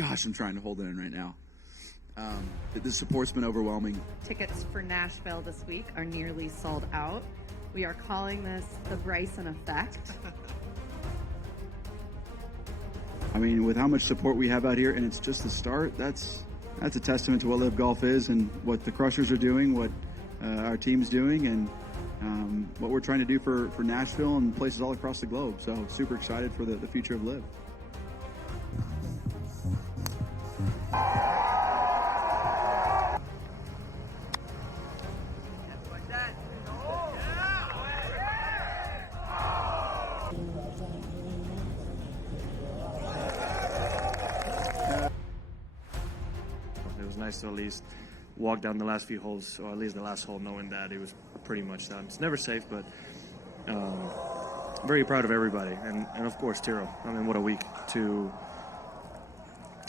Gosh, I'm trying to hold it in right now. The support's been overwhelming. Tickets for Nashville this week are nearly sold out. We are calling this the Bryson effect. I mean, with how much support we have out here, and it's just the start, that's a testament to what Live Golf is and what the Crushers are doing, what our team's doing, and what we're trying to do for Nashville and places all across the globe. So super excited for the future of Live. It was nice to at least walk down the last few holes, or at least the last hole, knowing that it was pretty much done. It's never safe, but very proud of everybody, and of course Tiro. I mean, what a week to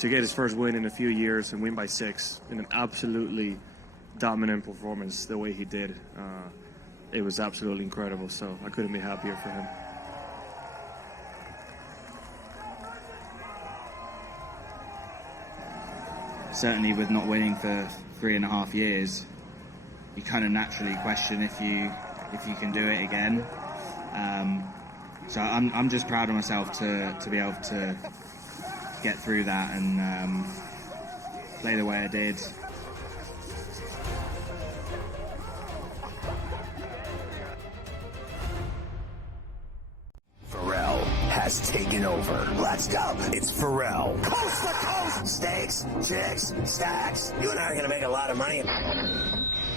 get his first win in a few years and win by 6 in an absolutely dominant performance the way he did. It was absolutely incredible, so I couldn't be happier for him. Certainly with not winning for 3.5 years, you kind of naturally question if you can do it again. So I'm just proud of myself to be able to get through that and play the way I did. Ferrall has taken over. Let's go. It's Ferrall. Coast to coast. Steaks, chicks, stacks. You and I are going to make a lot of money.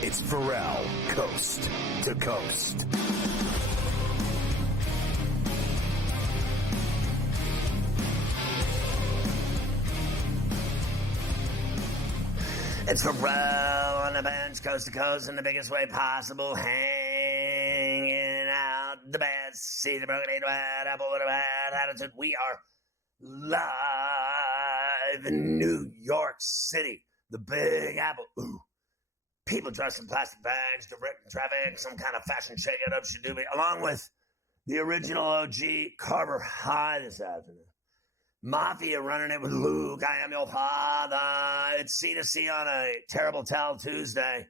It's Ferrall. Coast to coast. It's Ferrall on the bench, coast to coast, in the biggest way possible, hanging out the best. See the broken bad apple with a bad attitude. We are live in New York City, the Big Apple. Ooh. People dressed in plastic bags, directing traffic, some kind of fashion shake-it-up should do me, along with the original OG Carver High this afternoon. Mafia running it with Luke, I am your father. It's C2C on a Terrible Tell Tuesday.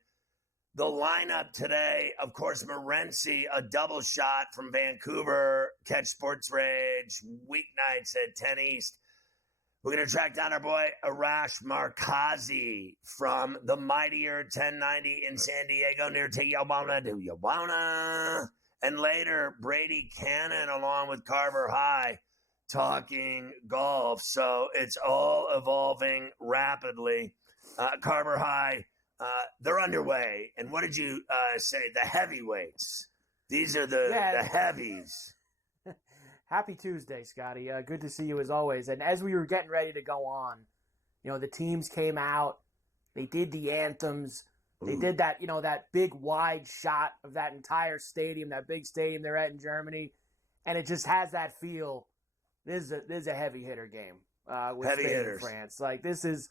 The lineup today, of course, Morency, a double shot from Vancouver. Catch Sports Rage weeknights at 10 East. We're going to track down our boy Arash Markazi from the mightier 1090 in San Diego near Tijuana. Do you wanna? And later, Brady Cannon along with Carver High talking golf. So it's all evolving rapidly. Carver High, they're underway. And what did you say? The heavyweights. These are the heavies. Happy Tuesday, Scotty. Good to see you as always. And as we were getting ready to go on, the teams came out. They did the anthems. They did that, that big wide shot of that entire stadium, that big stadium they're at in Germany. And it just has that feel. This is a heavy hitter game with Heavy Spain hitters. and France. Like this is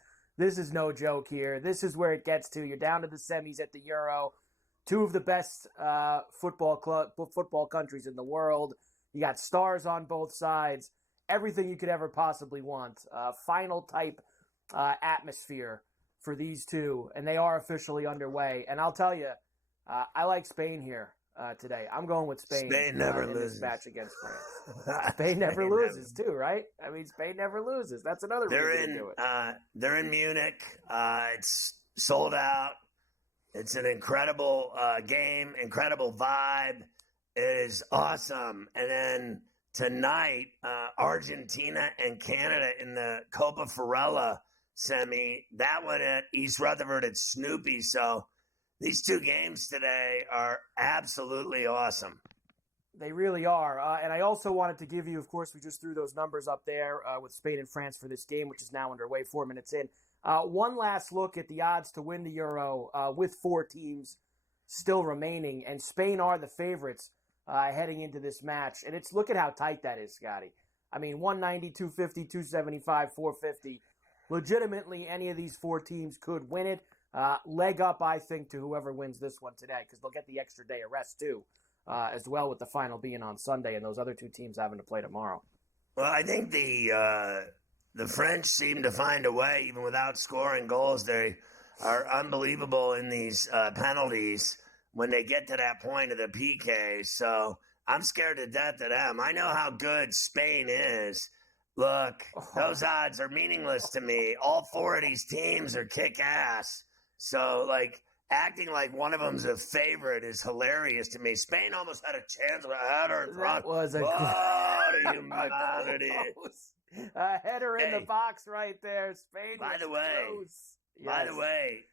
no joke here. This is where it gets to. You're down to the semis at the Euro. Two of the best football countries in the world. You got stars on both sides. Everything you could ever possibly want. Final type atmosphere for these two, and they are officially underway. And I'll tell you, I like Spain here. Today, I'm going with Spain. Spain never in loses. This match against France. Spain never loses too, right? I mean, Spain never loses. That's another reason to do it. They're in Munich. It's sold out. It's an incredible game, incredible vibe. It is awesome. And then tonight, Argentina and Canada in the Copa Ferrella semi. That one at East Rutherford at Snoopy. So these two games today are absolutely awesome. They really are. And I also wanted to give you, of course, we just threw those numbers up there with Spain and France for this game, which is now underway 4 minutes in. One last look at the odds to win the Euro with 4 teams still remaining. And Spain are the favorites heading into this match. And look at how tight that is, Scotty. I mean, 190, 250, 275, 450. Legitimately, any of these 4 teams could win it. Leg up, I think, to whoever wins this one today, because they'll get the extra day of rest, too, as well, with the final being on Sunday and those other 2 teams having to play tomorrow. Well, I think the the French seem to find a way, even without scoring goals. They are unbelievable in these penalties when they get to that point of the PK. So I'm scared to death of them. I know how good Spain is. Look, those odds are meaningless to me. All four of these teams are kick ass. So, acting like one of them's a favorite is hilarious to me. Spain almost had a chance with a header in front. That was a humanity. A header in the box right there. Spain. By the way,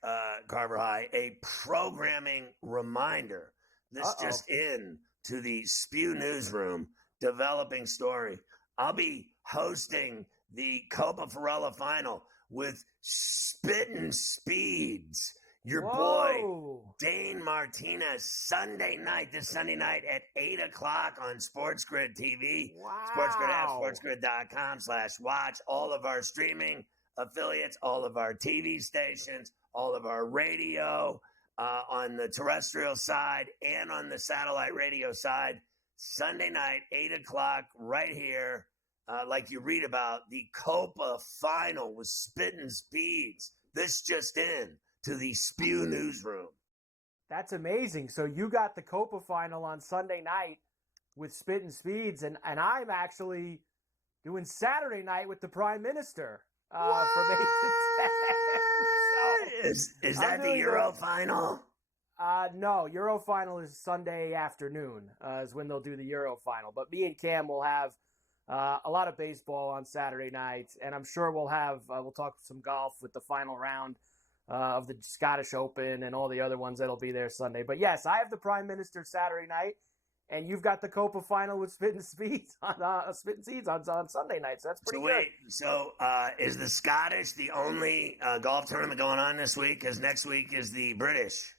Carver High, a programming reminder. This just in to the Spew Newsroom developing story. I'll be hosting the Copa Ferralla final with Spittin' Speeds. Your boy, Dane Martinez, this Sunday night at 8 o'clock on SportsGrid TV. Wow. SportsGrid app, sportsgrid.com/watch. All of our streaming affiliates, all of our TV stations, all of our radio on the terrestrial side and on the satellite radio side. Sunday night, 8 o'clock, right here, like you read about, the Copa final with Spittin' Speeds. This just in to the Spew Newsroom. That's amazing. So you got the Copa final on Sunday night with Spittin' Speeds, and I'm actually doing Saturday night with the Prime Minister for Mason. Is that the Euro final? No, Euro final is Sunday afternoon is when they'll do the Euro final. But me and Cam will have a lot of baseball on Saturday night, and I'm sure we'll talk some golf with the final round of the Scottish Open and all the other ones that'll be there Sunday. But yes, I have the Prime Minister Saturday night, and you've got the Copa final with Spittin' Speeds on Sunday night. So that's pretty good. So is the Scottish the only golf tournament going on this week? Because next week is the British.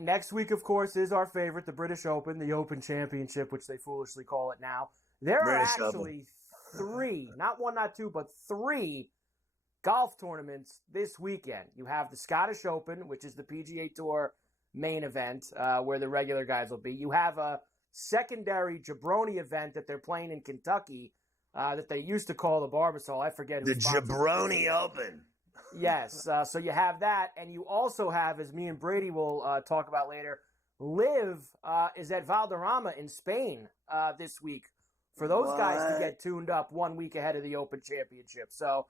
Next week, of course, is our favorite, the British Open, the Open Championship, which they foolishly call it now. There are actually three, not one, not two, but three golf tournaments this weekend. You have the Scottish Open, which is the PGA Tour main event where the regular guys will be. You have a secondary jabroni event that they're playing in Kentucky that they used to call the Barbasol. I forget who. The Jabroni Open. Yes. So you have that. And you also have, as me and Brady will talk about later, Liv is at Valderrama in Spain this week for those guys to get tuned up 1 week ahead of the Open Championship. So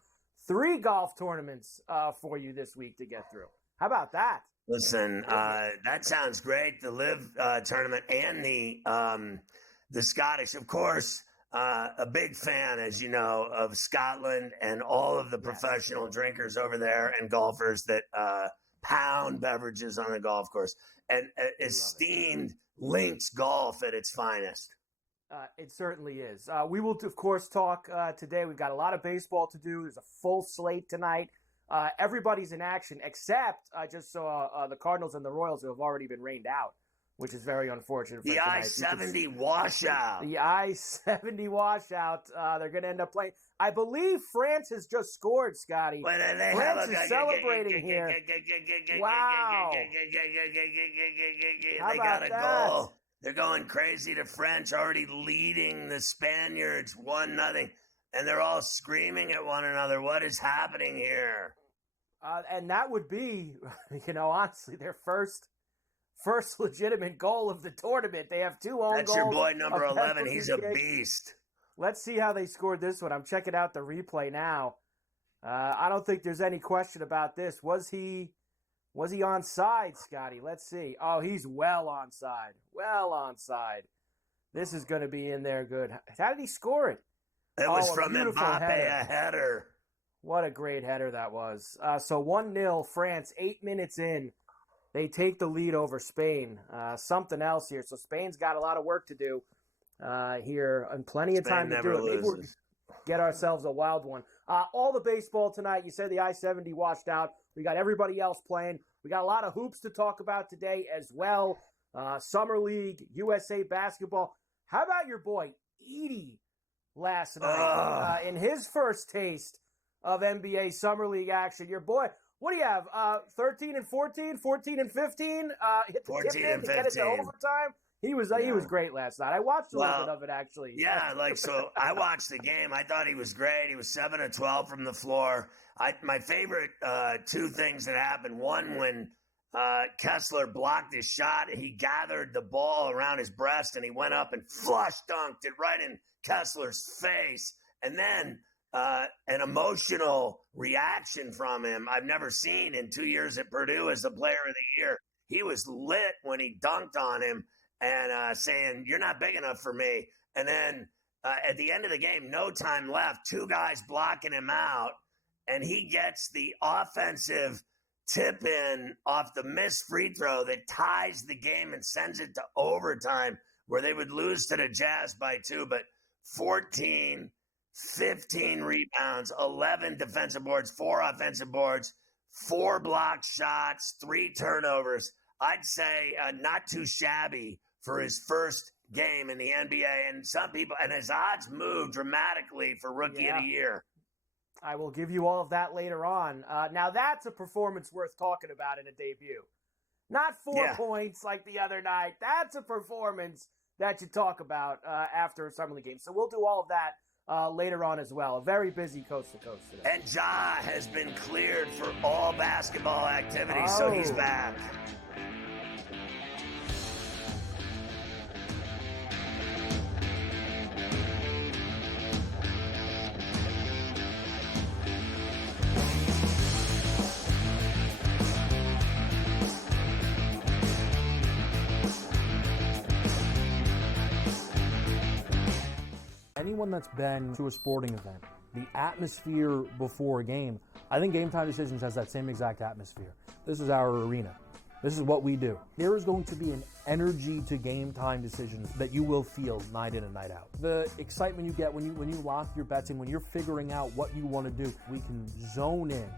3 golf tournaments for you this week to get through. How about that? Listen, that sounds great. The Live tournament and the Scottish, of course. A big fan, as you know, of Scotland and all of the professional drinkers over there and golfers that pound beverages on the golf course. And esteemed links golf at its finest. It certainly is. We will, of course, talk today. We've got a lot of baseball to do. There's a full slate tonight. Everybody's in action, except I just saw the Cardinals and the Royals, who have already been rained out, which is very unfortunate for the I-70 washout. The I-70 washout. They're going to end up playing. I believe France has just scored, Scotty. France is celebrating here. Wow. They got a goal. They're going crazy to French, already leading the Spaniards 1-0. And they're all screaming at one another. What is happening here? And that would be, honestly, their first legitimate goal of the tournament. They have 2 own goals. That's your boy number 11. He's a beast. Let's see how they scored this one. I'm checking out the replay now. I don't think there's any question about this. Was he onside, Scotty? Let's see. Oh, he's well onside. Well onside. This is going to be in there good. How did he score it? It was from Mbappe, a header. What a great header that was. So 1-0 France, 8 minutes in. They take the lead over Spain. Something else here. So Spain's got a lot of work to do here and plenty of time to do it. Maybe we'll get ourselves a wild one. All the baseball tonight. You said the I-70 washed out. We got everybody else playing. We got a lot of hoops to talk about today as well. Summer League, USA Basketball. How about your boy, Edie, last night in his first taste of NBA Summer League action? Your boy, what do you have? 13 and 14, 14 and 15. Hit the tip in to get it to overtime. He was great last night. I watched a little bit of it, actually. Yeah, so I watched the game. I thought he was great. He was 7 of 12 from the floor. My favorite two things that happened. One, when Kessler blocked his shot, he gathered the ball around his breast and he went up and flush dunked it right in Kessler's face. And then an emotional reaction from him I've never seen in 2 years at Purdue as the player of the year. He was lit when he dunked on him and saying, "You're not big enough for me." And then at the end of the game, no time left, two guys blocking him out, and he gets the offensive tip in off the missed free throw that ties the game and sends it to overtime, where they would lose to the Jazz by 2, but 14, 15 rebounds, 11 defensive boards, 4 offensive boards, 4 blocked shots, 3 turnovers. I'd say not too shabby for his first game in the NBA. And some people, and his odds moved dramatically for Rookie of the Year. I will give you all of that later on. Now that's a performance worth talking about in a debut. Not 4 points like the other night. That's a performance that you talk about after a summer league game. So we'll do all of that later on as well. A very busy coast to coast today. And Ja has been cleared for all basketball activities, so he's back. Anyone that's been to a sporting event, the atmosphere before a game, I think Game Time Decisions has that same exact atmosphere. This is our arena. This is what we do. There is going to be an energy to Game Time Decisions that you will feel night in and night out. The excitement you get when you lock your bets in, when you're figuring out what you want to do, we can zone in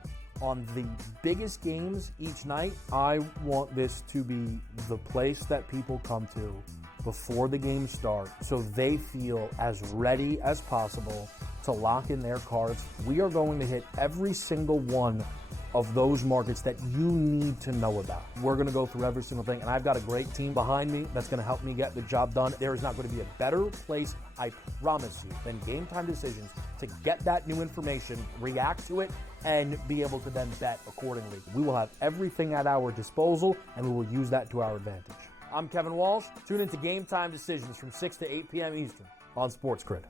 on the biggest games each night. I want this to be the place that people come to before the games start so they feel as ready as possible to lock in their cards. We are going to hit every single one of those markets that you need to know about. We're going to go through every single thing, and I've got a great team behind me that's going to help me get the job done. There is not going to be a better place, I promise you, than Game Time Decisions to get that new information, react to it, and be able to then bet accordingly. We will have everything at our disposal, and we will use that to our advantage. I'm Kevin Walsh. Tune into Game Time Decisions from 6 to 8 p.m. Eastern on SportsGrid.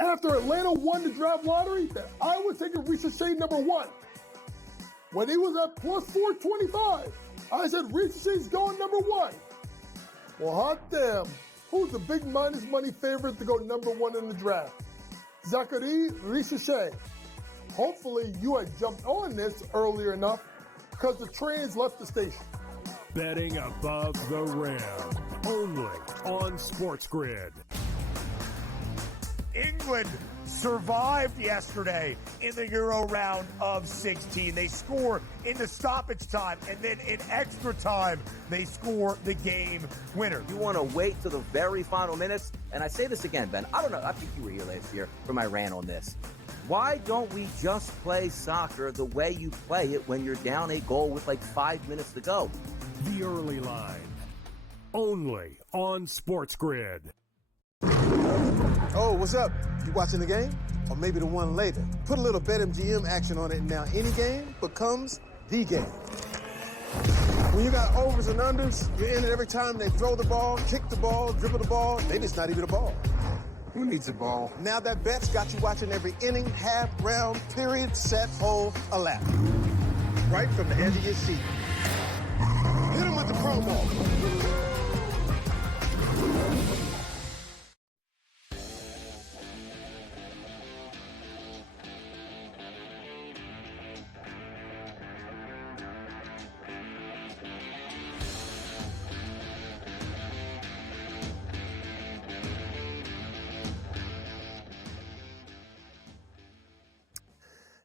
After Atlanta won the draft lottery, I was taking Ricochet number 1. When he was at plus 425, I said Ricochet's going number 1. Well, hot damn, who's the big minus money favorite to go number 1 in the draft? Zachary Ricochet. Hopefully you had jumped on this earlier enough because the trains left the station. Betting above the rim, only on SportsGrid. England survived yesterday in the Euro round of 16. They score in the stoppage time, and then in extra time, they score the game winner. You want to wait till the very final minutes? And I say this again, Ben. I don't know. I think you were here last year for my rant on this. Why don't we just play soccer the way you play it when you're down a goal with like 5 minutes to go? The early line, only on SportsGrid. Oh, what's up? You watching the game? Or maybe the one later? Put a little BetMGM action on it, and now any game becomes the game. When you got overs and unders, you're in it every time they throw the ball, kick the ball, dribble the ball. Maybe it's not even a ball. Who needs a ball? Now that bet's got you watching every inning, half, round, period, set, hole, a lap. Right from the edge of your seat. Hit him with the promo.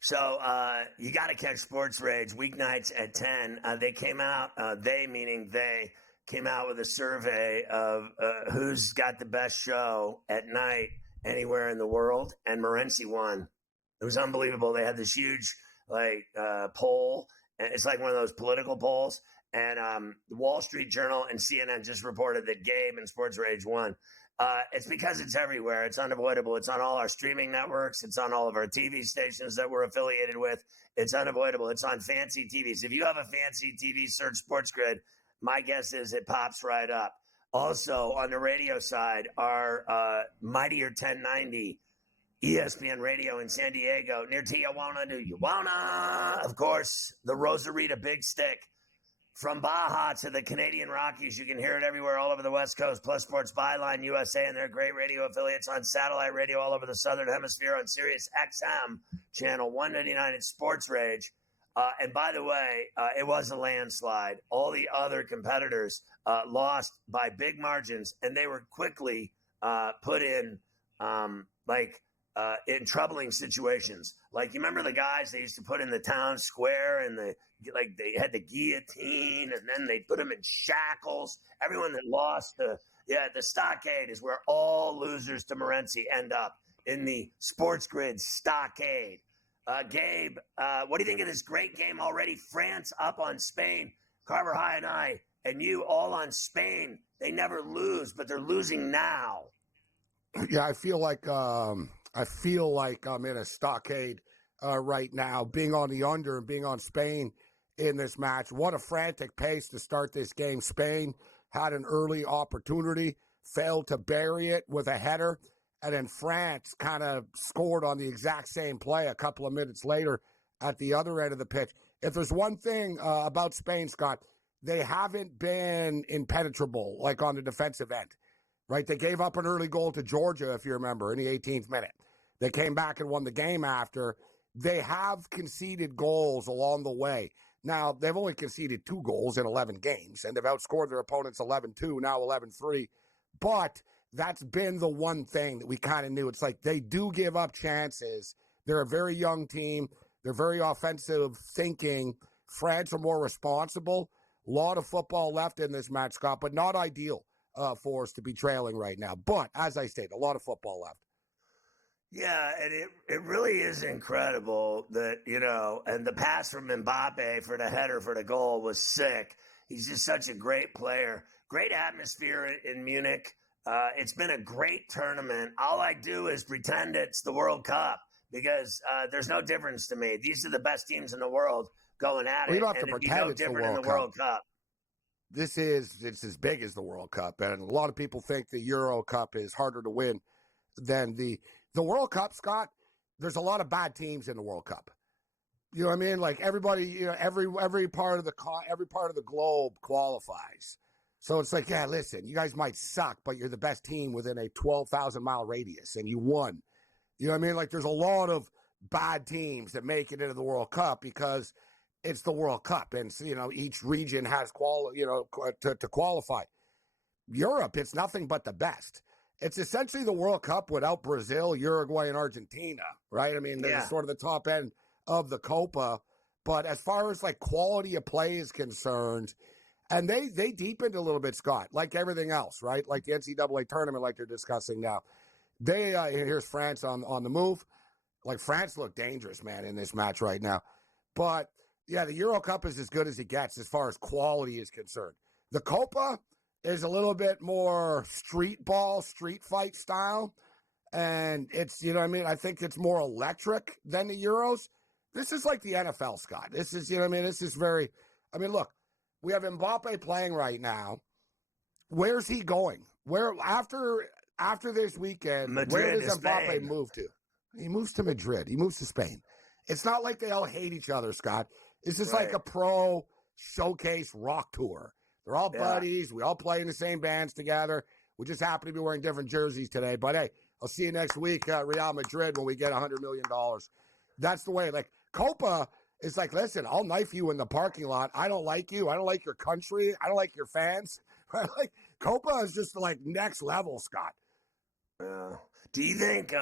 So you got to catch Sports Rage weeknights at 10. They came out, they meaning they, came out with a survey of who's got the best show at night anywhere in the world, and Morency won. It was unbelievable. They had this huge poll, and it's like one of those political polls, And the Wall Street Journal and CNN just reported that Gabe and Sports Rage won. It's because it's everywhere. It's unavoidable. It's on all our streaming networks. It's on all of our TV stations that we're affiliated with. It's unavoidable. It's on fancy TVs. If you have a fancy TV, search SportsGrid. My guess is it pops right up. Also, on the radio side, our Mightier 1090 ESPN Radio in San Diego, near Tijuana, do you wanna? Of course, the Rosarita Big Stick. From Baja to the Canadian Rockies, you can hear it everywhere, all over the West Coast. Plus Sports Byline USA and their great radio affiliates on satellite radio all over the Southern Hemisphere on Sirius XM, channel 199 at Sports Rage. And by the way, it was a landslide. All the other competitors lost by big margins, and they were quickly put in in troubling situations. Like, you remember the guys they used to put in the town square, and they had the guillotine, and then they put them in shackles. Everyone that lost the stockade is where all losers to Morency end up, in the SportsGrid stockade. Gabe, what do you think of this great game already? France up on Spain. Carver High and I and you all on Spain. They never lose, but they're losing now. Yeah, I feel like I'm in a stockade right now, being on the under and being on Spain in this match. What a frantic pace to start this game. Spain had an early opportunity, failed to bury it with a header, and then France kind of scored on the exact same play a couple of minutes later at the other end of the pitch. If there's one thing about Spain, Scott, they haven't been impenetrable, like on the defensive end, right? They gave up an early goal to Georgia, if you remember, in the 18th minute. They came back and won the game after. They have conceded goals along the way. Now, they've only conceded 2 goals in 11 games, and they've outscored their opponents 11-2, now 11-3. But that's been the one thing that we kind of knew. It's like they do give up chances. They're a very young team. They're very offensive thinking. France are more responsible. A lot of football left in this match, Scott, but not ideal for us to be trailing right now. But, as I stated, a lot of football left. Yeah, and it really is incredible that, and the pass from Mbappe for the header for the goal was sick. He's just such a great player. Great atmosphere in Munich. It's been a great tournament. All I do is pretend it's the World Cup because there's no difference to me. These are the best teams in the world going at it. You don't have to pretend it's the World Cup. It's as big as the World Cup, and a lot of people think the Euro Cup is harder to win than the World Cup, Scott. There's a lot of bad teams in the World Cup. You know what I mean? Like everybody, every part of the globe qualifies. So it's like, yeah, listen, you guys might suck, but you're the best team within a 12,000-mile radius, and you won. You know what I mean? Like, there's a lot of bad teams that make it into the World Cup because it's the World Cup, and each region has to qualify. Europe, it's nothing but the best. It's essentially the World Cup without Brazil, Uruguay, and Argentina, right? I mean, they're sort of the top end of the Copa, but as far as like quality of play is concerned. And they deepened a little bit, Scott, like everything else, right? Like the NCAA tournament, like they're discussing now. Here's France on the move. Like, France looked dangerous, man, in this match right now. But, yeah, the Euro Cup is as good as it gets as far as quality is concerned. The Copa is a little bit more street ball, street fight style. And it's, I think it's more electric than the Euros. This is like the NFL, Scott. This is, this is very, look. We have Mbappe playing right now. Where's he going? Where after this weekend, Madrid, where does Mbappe Spain. move to? He moves to Madrid. He moves to Spain. It's not like they all hate each other, Scott. It's just like a pro showcase rock tour. They're all buddies. We all play in the same bands together. We just happen to be wearing different jerseys today. But, hey, I'll see you next week at Real Madrid when we get $100 million. That's the way. Like, Copa – it's like, listen, I'll knife you in the parking lot. I don't like you. I don't like your country. I don't like your fans. Like, Copa is just like next level, Scott. Do you think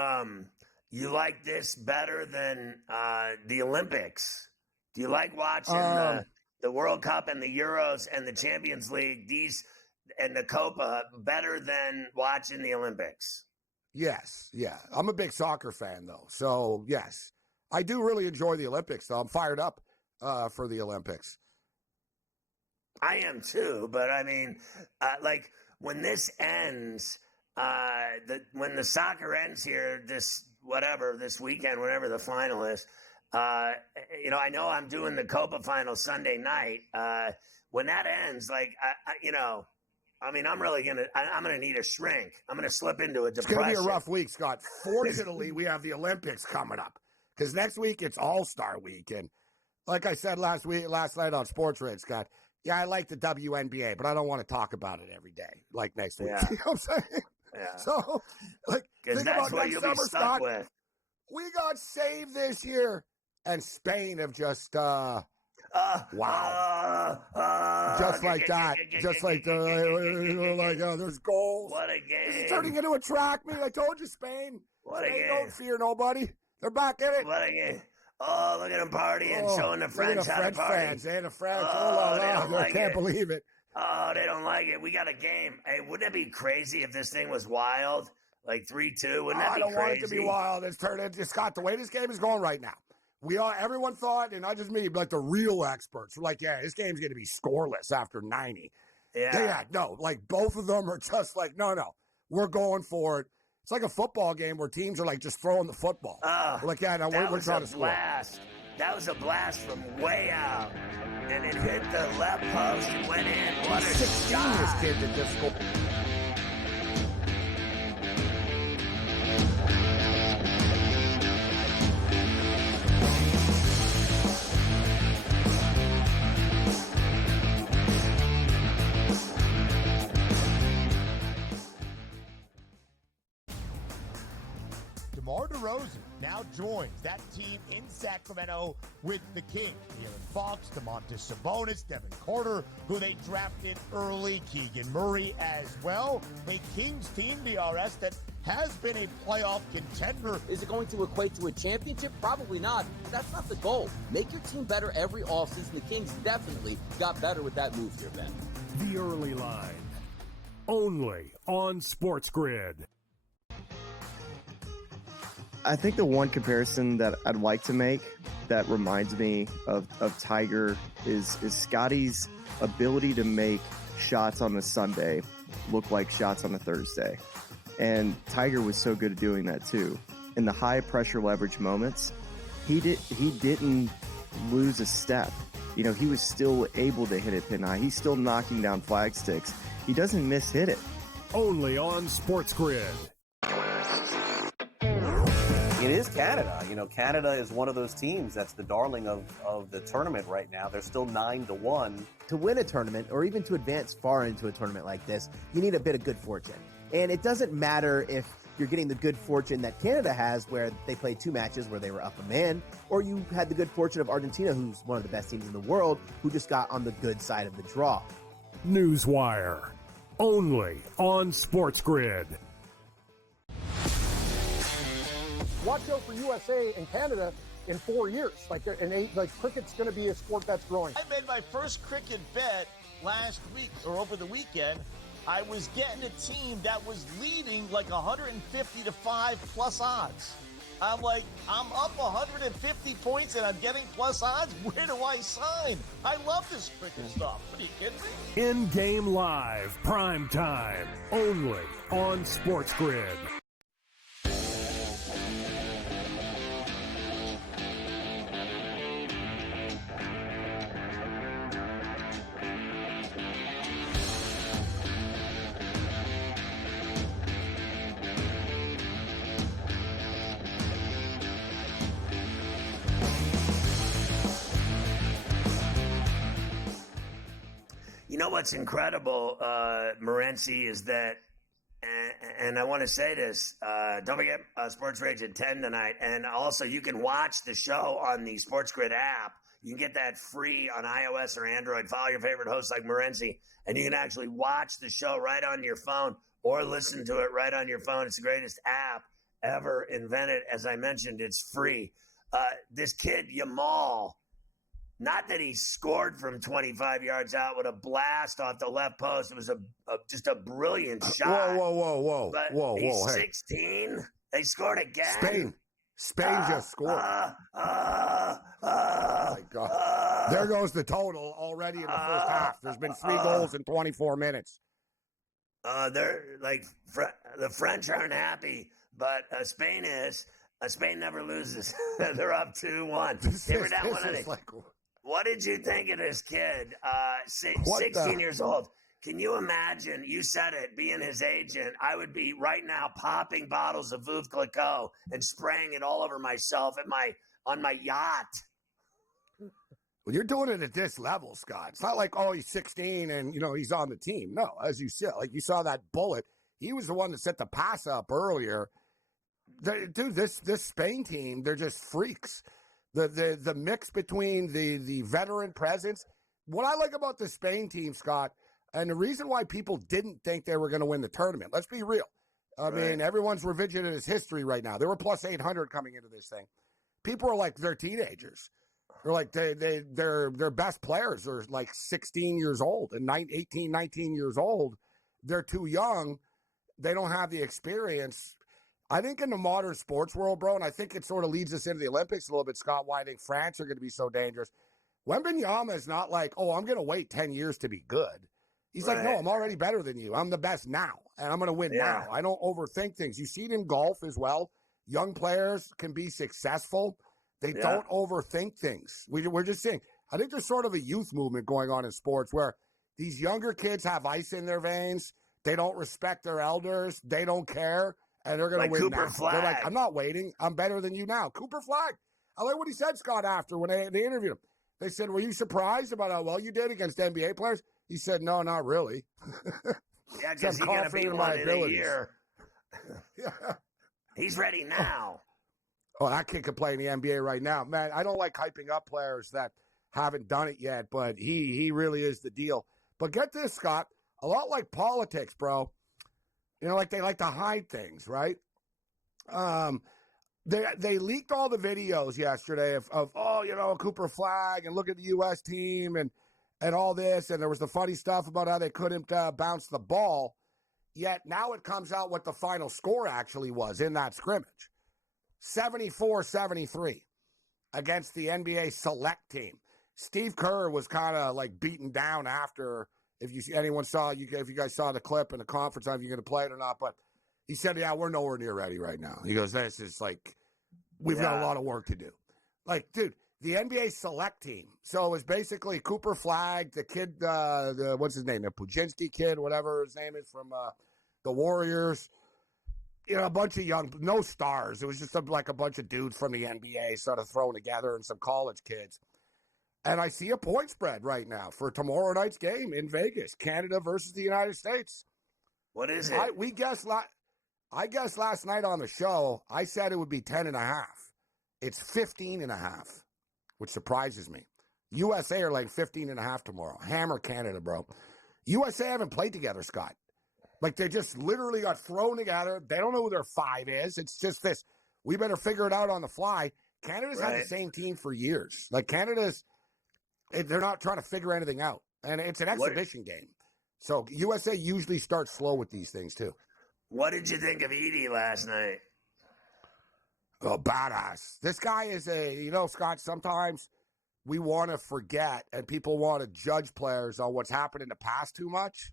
you like this better than the Olympics? Do you like watching the World Cup and the Euros and the Champions League, these and the Copa, better than watching the Olympics? Yes, yeah. I'm a big soccer fan, though. So, yes. I do really enjoy the Olympics, though. I'm fired up for the Olympics. I am too, but I mean, like when this ends, when the soccer ends here this weekend, whenever the final is, I know I'm doing the Copa final Sunday night. When that ends, like, I'm gonna need a shrink. I'm gonna slip into a depression. It's gonna be a rough week, Scott. Fortunately, we have the Olympics coming up because next week it's All-Star Week, and like I said last night on SportsGrid, Scott. Yeah, I like the WNBA, but I don't want to talk about it every day like next week. Yeah. You know what I'm saying? Yeah. So, like, because think that's about what next you'll summer, be stuck Scott. with. We got saved this year, and Spain have just wow, just like that, just like there's goals. What a game! This is turning into a track meet. I told you, Spain. What a Spain game! Don't fear nobody. They're back in it. What a game! Oh, look at them partying, showing the French how to party. Fans, and the French. I Can't believe it. Oh, they don't like it. We got a game. Hey, wouldn't it be crazy if this thing was wild? Like 3-2? Wouldn't that be crazy? I don't want it to be wild. It's turned into Scott. The way this game is going right now, everyone thought, and not just me, but like the real experts were like, yeah, this game's going to be scoreless after 90. Yeah. No, like both of them are just like, no, we're going for it. It's like a football game where teams are like just throwing the football. We're like, yeah, no, we're trying to score. That was a blast from way out. And it hit the left post and went in. What a 16 shot. This kid that just scored. DeMar DeRozan now joins that team in Sacramento with the Kings. De'Aaron Fox, Domantas Sabonis, Devin Carter, who they drafted early, Keegan Murray as well. A Kings team, DRS, that has been a playoff contender. Is it going to equate to a championship? Probably not. But that's not the goal. Make your team better every offseason. The Kings definitely got better with that move here, Ben. The Early Line. Only on SportsGrid. I think the one comparison that I'd like to make that reminds me of Tiger is Scotty's ability to make shots on a Sunday look like shots on a Thursday. And Tiger was so good at doing that too. In the high pressure leverage moments, he didn't lose a step. You know, he was still able to hit it pin high. He's still knocking down flag sticks. He doesn't miss-hit it. Only on SportsGrid. It is Canada. You know, Canada is one of those teams that's the darling of the tournament right now. They're still 9-1. To win a tournament, or even to advance far into a tournament like this, you need a bit of good fortune. And it doesn't matter if you're getting the good fortune that Canada has, where they played 2 matches where they were up a man, or you had the good fortune of Argentina, who's one of the best teams in the world, who just got on the good side of the draw. Newswire. Only on SportsGrid. Watch out for USA and Canada in 4 years. Cricket's going to be a sport that's growing. I made my first cricket bet last week or over the weekend. I was getting a team that was leading like 150 to 5 plus odds. I'm like, I'm up 150 points and I'm getting plus odds. Where do I sign? I love this cricket stuff. What are you kidding me? In-game live, prime time, only on SportsGrid. You know what's incredible, Morency, is that, and I want to say this, don't forget Sports Rage at 10 tonight. And also, you can watch the show on the SportsGrid app. You can get that free on iOS or Android. Follow your favorite hosts like Morency, and you can actually watch the show right on your phone or listen to it right on your phone. It's the greatest app ever invented. As I mentioned, it's free. This kid, Yamal, not that he scored from 25 yards out with a blast off the left post. It was just a brilliant shot. Whoa. But Whoa, he's hey. 16. They scored again. Spain just scored. My God. There goes the total already in the first half. There's been 3 goals in 24 minutes. They're like the French aren't happy, but Spain is. Spain never loses. They're up 2-1. They were down 1-0. What did you think of this kid? 16 years old. Can you imagine? You said it. Being his agent, I would be right now popping bottles of Veuve Clicquot and spraying it all over myself on my yacht. Well, you're doing it at this level, Scott. It's not like, he's 16 and, he's on the team. No, as you said, like you saw that bullet. He was the one that set the pass up earlier. Dude, this Spain team, they're just freaks. The mix between the veteran presence. What I like about the Spain team, Scott, and the reason why people didn't think they were going to win the tournament, let's be real. I mean, everyone's revisionist history right now. They were plus 800 coming into this thing. People are like, they're teenagers. They're like, their best players are like 16 years old and 18, 19 years old. They're too young. They don't have the experience. I think in the modern sports world, bro, and I think it sort of leads us into the Olympics a little bit, Scott, why I think France are going to be so dangerous. Wembanyama is not like, I'm going to wait 10 years to be good. He's like, no, I'm already better than you. I'm the best now, and I'm going to win now. I don't overthink things. You see it in golf as well. Young players can be successful. They don't overthink things. We're just saying, I think there's sort of a youth movement going on in sports where these younger kids have ice in their veins. They don't respect their elders. They don't care, and they're going to win Cooper now. Flagg. They're like, I'm not waiting. I'm better than you now. Cooper Flagg. I like what he said, Scott, after when they interviewed him. They said, were you surprised about how well you did against NBA players? He said, no, not really. Yeah, because he's going to be one in a year. He's ready now. Oh, that kid can play in the NBA right now. Man, I don't like hyping up players that haven't done it yet, but he really is the deal. But get this, Scott, a lot like politics, bro. Like they like to hide things, right? They leaked all the videos yesterday of Cooper Flagg and look at the U.S. team and all this, and there was the funny stuff about how they couldn't bounce the ball. Yet now it comes out what the final score actually was in that scrimmage. 74-73 against the NBA select team. Steve Kerr was kind of like beaten down after, if you guys saw the clip in the conference, I don't know if you're going to play it or not, but he said, we're nowhere near ready right now. He goes, this is like, we've got a lot of work to do. Like, dude, the NBA select team. So it was basically Cooper Flagg, the kid, what's his name? The Puginski kid, whatever his name is from the Warriors. A bunch of young, no stars. It was just like a bunch of dudes from the NBA sort of thrown together and some college kids. And I see a point spread right now for tomorrow night's game in Vegas, Canada versus the United States. What is it? I guessed last night on the show, I said it would be 10.5. It's 15.5, which surprises me. USA are like 15.5 tomorrow. Hammer Canada, bro. USA haven't played together, Scott. Like, they just literally got thrown together. They don't know who their 5 is. It's just this. We better figure it out on the fly. Canada's had the same team for years. Like, they're not trying to figure anything out. And it's an exhibition game. So USA usually starts slow with these things, too. What did you think of Edie last night? Oh, badass. This guy is Scott, sometimes we want to forget and people want to judge players on what's happened in the past too much.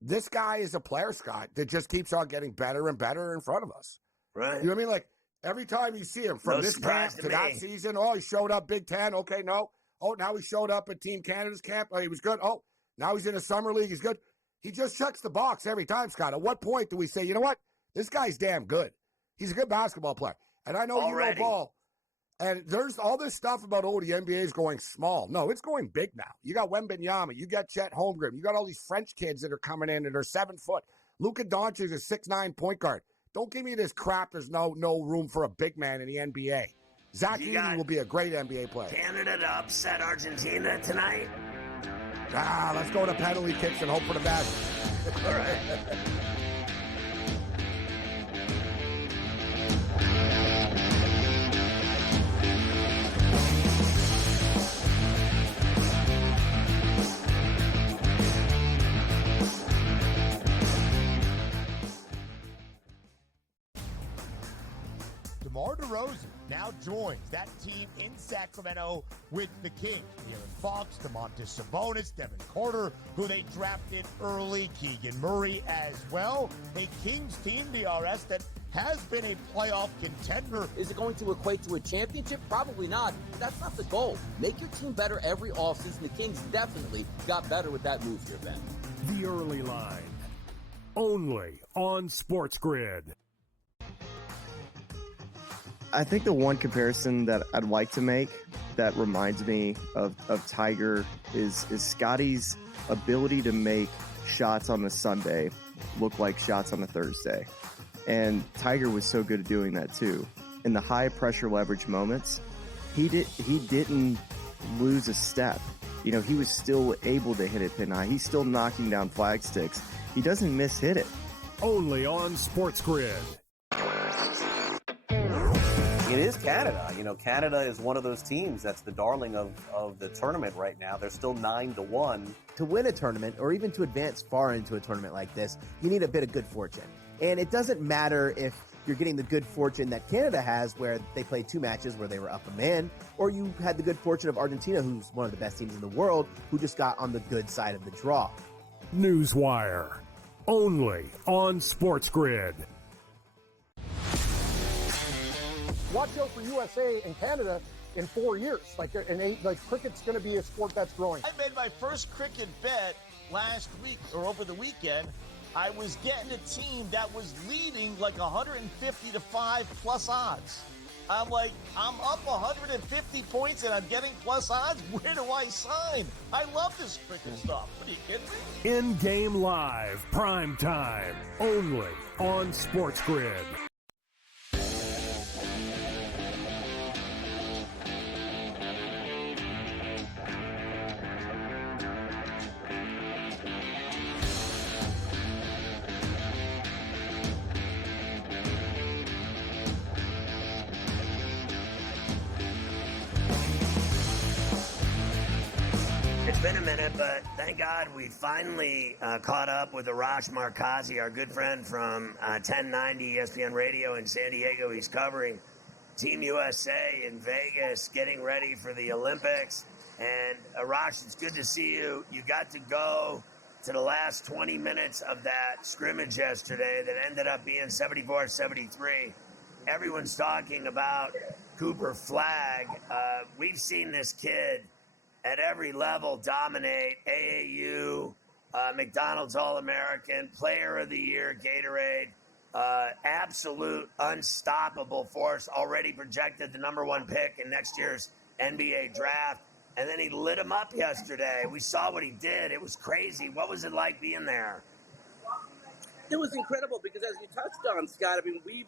This guy is a player, Scott, that just keeps on getting better and better in front of us. Right. You know what I mean? Like, every time you see him from this camp to that season, he showed up Big Ten. Okay, no. Oh, now he showed up at Team Canada's camp. Oh, he was good. Oh, now he's in a summer league. He's good. He just checks the box every time, Scott. At what point do we say, you know what? This guy's damn good. He's a good basketball player. And I know you know ball. And there's all this stuff about, the NBA is going small. No, it's going big now. You got Wembanyama. You got Chet Holmgren. You got all these French kids that are coming in and are 7 foot. Luka Doncic is a 6'9" point guard. Don't give me this crap. There's no room for a big man in the NBA. Zach Edey will be a great NBA player. Canada to upset Argentina tonight? Let's go to penalty kicks and hope for the best. All right. DeMar DeRozan, now joins that team in Sacramento with the King. De'Aaron Fox, DeMontis Sabonis, Devin Carter, who they drafted early, Keegan Murray as well. A Kings team, DRS, that has been a playoff contender. Is it going to equate to a championship? Probably not, but that's not the goal. Make your team better every offseason. The Kings definitely got better with that move here, Ben. The Early Line, only on SportsGrid. I think the one comparison that I'd like to make that reminds me of Tiger is Scotty's ability to make shots on a Sunday look like shots on a Thursday. And Tiger was so good at doing that too. In the high pressure leverage moments, he didn't lose a step. You know, he was still able to hit it pin high. He's still knocking down flag sticks. He doesn't miss-hit it. Only on SportsGrid. It is Canada. You know, Canada is one of those teams that's the darling of the tournament right now. They're still 9-1. To win a tournament, or even to advance far into a tournament like this, you need a bit of good fortune. And it doesn't matter if you're getting the good fortune that Canada has, where they played 2 matches where they were up a man, or you had the good fortune of Argentina, who's one of the best teams in the world, who just got on the good side of the draw. Newswire, only on SportsGrid. Watch out for USA and Canada in 4 years. Cricket's going to be a sport that's growing. I made my first cricket bet last week or over the weekend. I was getting a team that was leading like 150 to 5 plus odds. I'm like, I'm up 150 points and I'm getting plus odds. Where do I sign? I love this cricket stuff. What are you kidding me? In-game live, prime time, only on SportsGrid. It's been a minute, but thank God we finally caught up with Arash Markazi, our good friend from 1090 ESPN Radio in San Diego. He's covering Team USA in Vegas, getting ready for the Olympics. And Arash, it's good to see you. You got to go to the last 20 minutes of that scrimmage yesterday that ended up being 74-73. Everyone's talking about Cooper Flagg. We've seen this kid at every level dominate. AAU, McDonald's All-American, Player of the Year, Gatorade, absolute unstoppable force, already projected the #1 pick in next year's NBA draft. And then he lit him up yesterday. We saw what he did. It was crazy. What was it like being there? It was incredible because, as you touched on, Scott, I mean, we've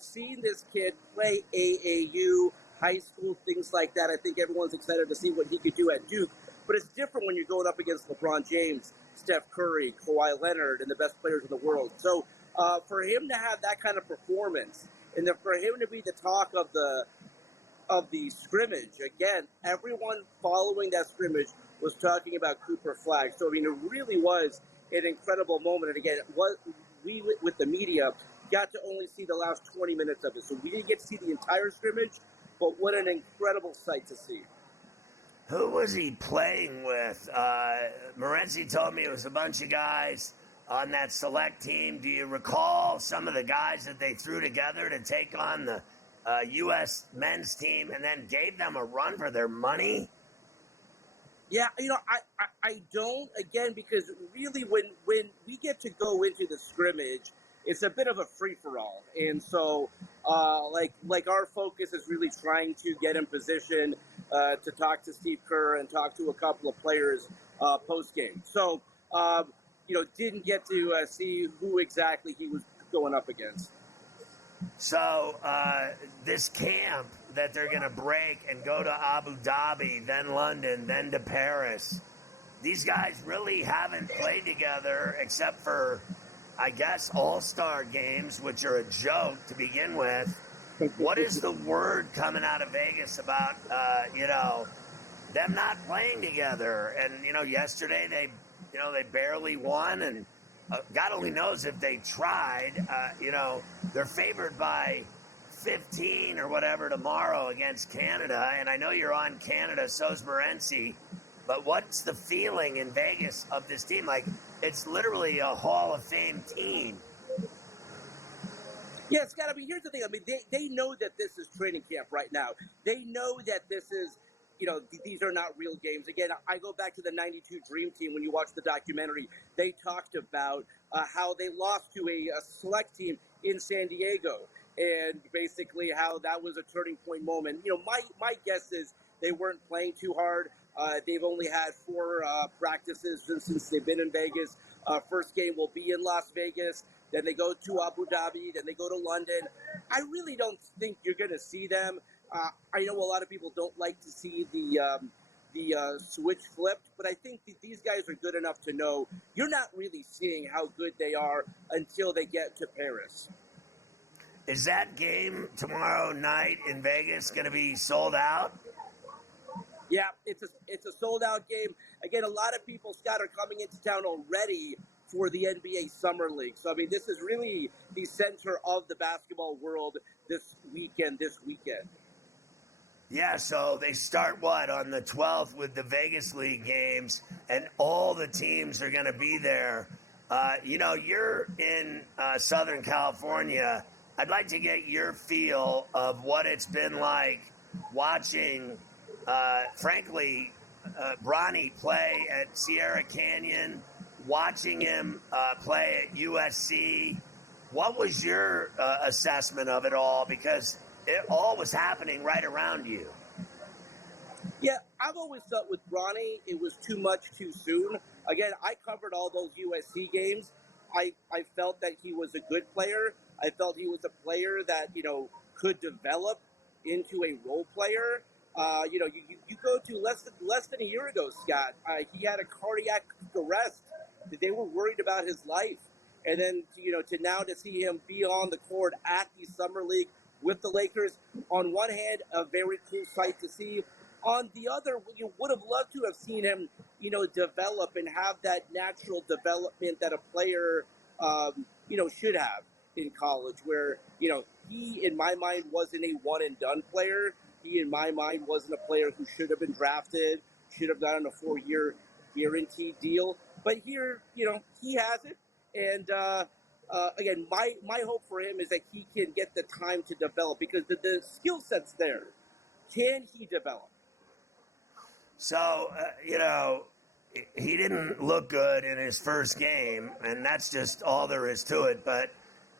seen this kid play AAU, high school, things like that. I think everyone's excited to see what he could do at Duke. But it's different when you're going up against LeBron James, Steph Curry, Kawhi Leonard, and the best players in the world. So for him to have that kind of performance, and for him to be the talk of the scrimmage, again, everyone following that scrimmage was talking about Cooper Flagg. So, I mean, it really was an incredible moment. And again, we, with the media, got to only see the last 20 minutes of it. So we didn't get to see the entire scrimmage. But what an incredible sight to see. Who was he playing with? Morency told me it was a bunch of guys on that select team. Do you recall some of the guys that they threw together to take on the U.S. men's team and then gave them a run for their money? Yeah, you know, I don't, again, because really when we get to go into the scrimmage, it's a bit of a free-for-all. And so, like our focus is really trying to get in position to talk to Steve Kerr and talk to a couple of players post-game. So, didn't get to see who exactly he was going up against. So, this camp that they're going to break and go to Abu Dhabi, then London, then to Paris, these guys really haven't played together except for, I guess, all-star games, which are a joke to begin with. What is the word coming out of Vegas about, them not playing together? And, yesterday they barely won, and God only knows if they tried. They're favored by 15 or whatever tomorrow against Canada, and I know you're on Canada, so's Morency, but what's the feeling in Vegas of this team? Like, it's literally a Hall of Fame team. Yeah, Scott, I mean, here's the thing. I mean, they know that this is training camp right now. They know that this is, these are not real games. Again, I go back to the 92 Dream Team. When you watch the documentary, they talked about how they lost to a select team in San Diego and basically how that was a turning point moment. My guess is they weren't playing too hard. They've only had 4 practices since they've been in Vegas. First game will be in Las Vegas. Then they go to Abu Dhabi. Then they go to London. I really don't think you're going to see them. I know a lot of people don't like to see the switch flipped, but I think that these guys are good enough to know you're not really seeing how good they are until they get to Paris. Is that game tomorrow night in Vegas going to be sold out? Yeah, it's a sold-out game. Again, a lot of people, Scott, are coming into town already for the NBA Summer League. So, I mean, this is really the center of the basketball world this weekend. Yeah, so they start, on the 12th with the Vegas League games, and all the teams are going to be there. You're in Southern California. I'd like to get your feel of what it's been like watching, frankly, Bronny play at Sierra Canyon, watching him play at USC. What was your assessment of it all? Because it all was happening right around you. Yeah, I've always thought with Bronny, it was too much too soon. Again, I covered all those USC games. I felt that he was a good player. I felt he was a player that, could develop into a role player. You go to less than a year ago, Scott. He had a cardiac arrest. They were worried about his life. And then, to see him be on the court at the Summer League with the Lakers, on one hand, a very cool sight to see. On the other, you would have loved to have seen him, develop and have that natural development that a player, should have in college, where, he, in my mind, wasn't a one-and-done player. He, in my mind, wasn't a player who should have been drafted, should have gotten a 4-year guaranteed deal. But here, he has it. And, again, my hope for him is that he can get the time to develop because the skill set's there. Can he develop? So, he didn't look good in his first game, and that's just all there is to it. But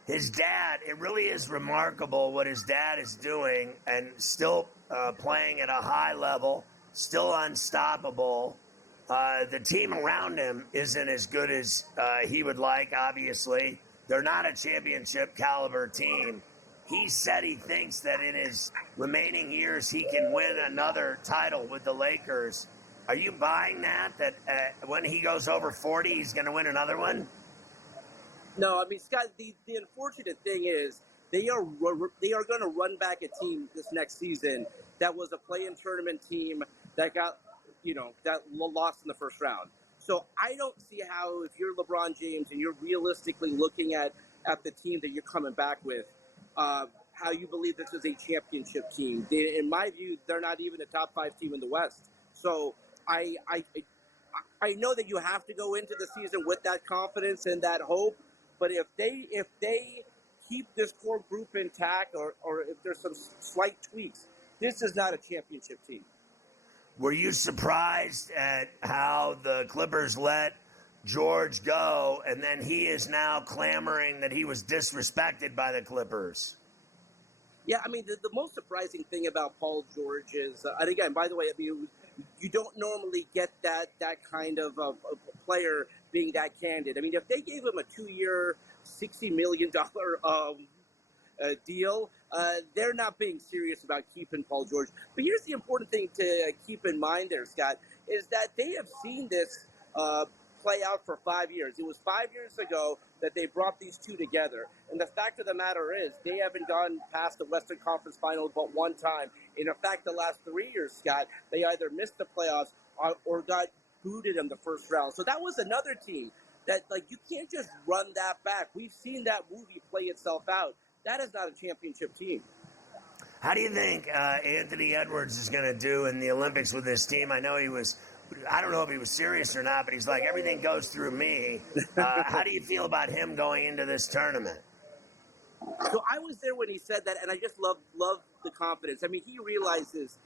his dad, it really is remarkable what his dad is doing and still playing at a high level, still unstoppable. The team around him isn't as good as he would like, obviously. They're not a championship caliber team. He said he thinks that in his remaining years he can win another title with the Lakers. Are you buying that when he goes over 40, he's going to win another one? No, I mean, Scott, the unfortunate thing is they are going to run back a team this next season that was a play-in tournament team that got, that lost in the first round. So I don't see how, if you're LeBron James and you're realistically looking at the team that you're coming back with, how you believe this is a championship team. In my view, they're not even a top 5 team in the West. So I know that you have to go into the season with that confidence and that hope. But if they keep this core group intact, or if there's some slight tweaks, this is not a championship team. Were you surprised at how the Clippers let George go, and then he is now clamoring that he was disrespected by the Clippers? Yeah, I mean, the most surprising thing about Paul George is, and again, by the way, I mean, you don't normally get that kind of a player being that candid. I mean, if they gave him a 2-year, $60 million deal, they're not being serious about keeping Paul George. But here's the important thing to keep in mind there, Scott, is that they have seen this play out for 5 years. It was 5 years ago that they brought these two together. And the fact of the matter is they haven't gone past the Western Conference Finals but one time. And in fact, the last 3 years, Scott, they either missed the playoffs or got booted in the first round. So that was another team that, like, you can't just run that back. We've seen that movie play itself out. That is not a championship team. How do you think Anthony Edwards is going to do in the Olympics with this team? I know I don't know if he was serious or not, but he's like, everything goes through me. How do you feel about him going into this tournament? So I was there when he said that, and I just love the confidence. I mean, he realizes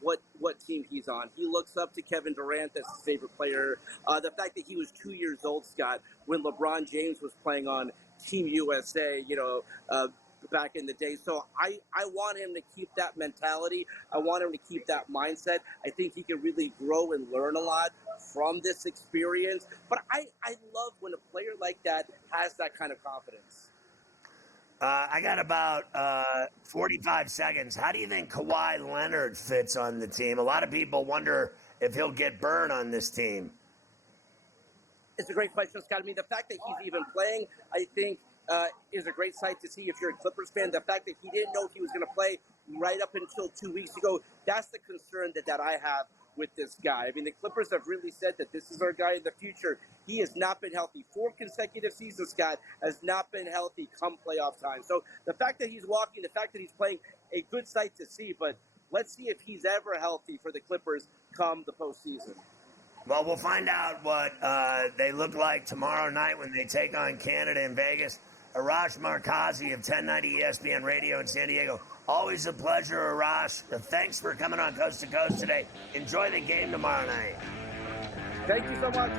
what team he's on. He looks up to Kevin Durant as his favorite player. The fact that he was 2 years old, Scott, when LeBron James was playing on Team USA, back in the day. So I want him to keep that mentality. I want him to keep that mindset. I think he can really grow and learn a lot from this experience. But I love when a player like that has that kind of confidence. I got about 45 seconds. How do you think Kawhi Leonard fits on the team? A lot of people wonder if he'll get burned on this team. It's a great question, Scott. I mean, the fact that he's even playing, I think, is a great sight to see if you're a Clippers fan. The fact that he didn't know if he was going to play right up until 2 weeks ago, that's the concern that I have with this guy. I mean, the Clippers have really said that this is our guy in the future. He has not been healthy. 4 consecutive seasons, Scott, has not been healthy come playoff time. So the fact that he's walking, the fact that he's playing, a good sight to see. But let's see if he's ever healthy for the Clippers come the postseason. Well, we'll find out what they look like tomorrow night when they take on Canada in Vegas. Arash Markazi of 1090 ESPN Radio in San Diego. Always a pleasure, Arash. Thanks for coming on Coast to Coast today. Enjoy the game tomorrow night. Thank you so much.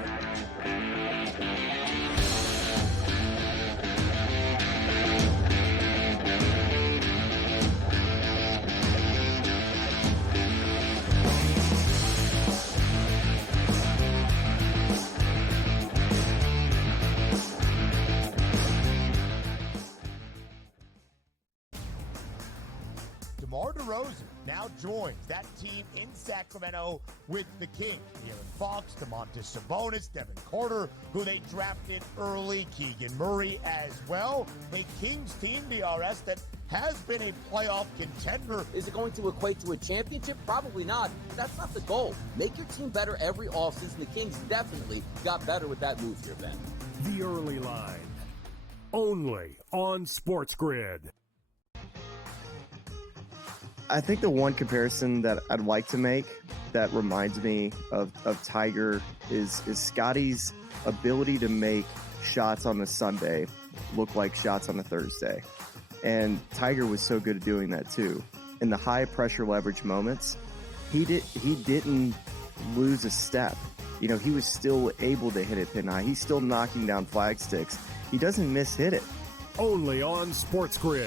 DeMar DeRozan now joins that team in Sacramento with the Kings. De'Aaron Fox, Domantas Sabonis, Devin Carter, who they drafted early, Keegan Murray as well. A Kings team, DRS, that has been a playoff contender. Is it going to equate to a championship? Probably not. But that's not the goal. Make your team better every offseason. The Kings definitely got better with that move here, Ben. The Early Line. Only on SportsGrid. I think the one comparison that I'd like to make that reminds me of Tiger is Scotty's ability to make shots on a Sunday look like shots on a Thursday. And Tiger was so good at doing that too. In the high pressure leverage moments, he didn't lose a step. You know, he was still able to hit it pin high. He's still knocking down flag sticks. He doesn't miss-hit it. Only on SportsGrid.